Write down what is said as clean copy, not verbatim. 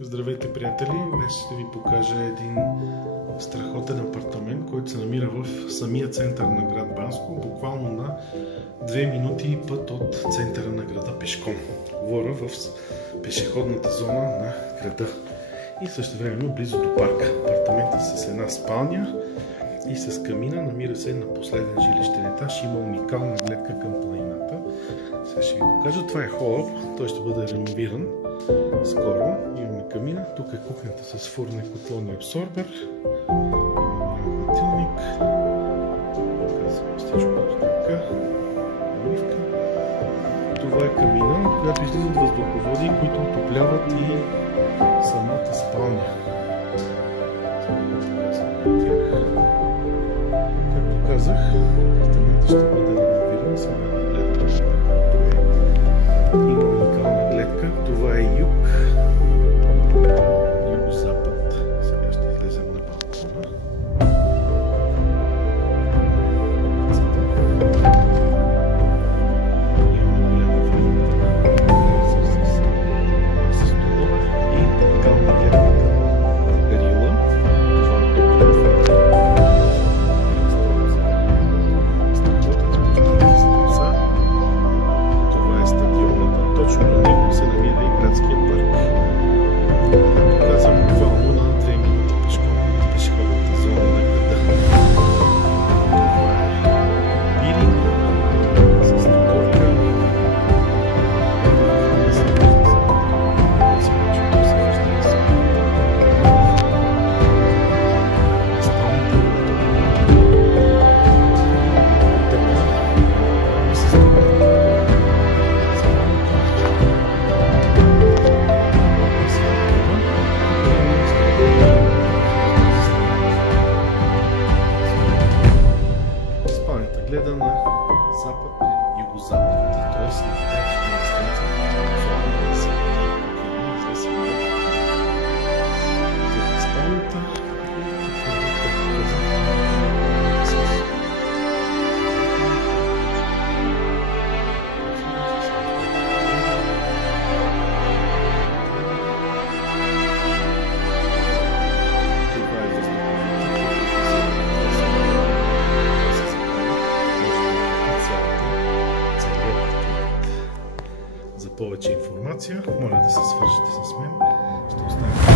Здравейте, приятели! Днес ще ви покажа един страхотен апартамент, който се намира в самия център на град Банско, буквално на 2 минути път от центъра на града пешком. Говоря в пешеходната зона на града и същевременно близо до парка. Апартаментът с една спалня и с камина, намира се на последен жилищен етаж, има уникална гледка към планината. Сега ще ви покажа. Това е хола, той ще бъде реновиран скоро. Имаме камина, тук е кухнята с фурна, котлон и абсорбер. Хладилник. Показвам всичко тук. Умивка. Това е камина, от която излизат въздуховоди, които отопляват и самата спалня. Както казах, апартаментът ще бъде реновиран. Сега има уникална гледка. Това е юг. Юго-запад. Сега ще излезем на балкона. Гледа на запад, юго-запад, т.е. на градската инвестиция, на запад. Излезе на спалната За повече информация, моля да се свържете с мен. Ще оставя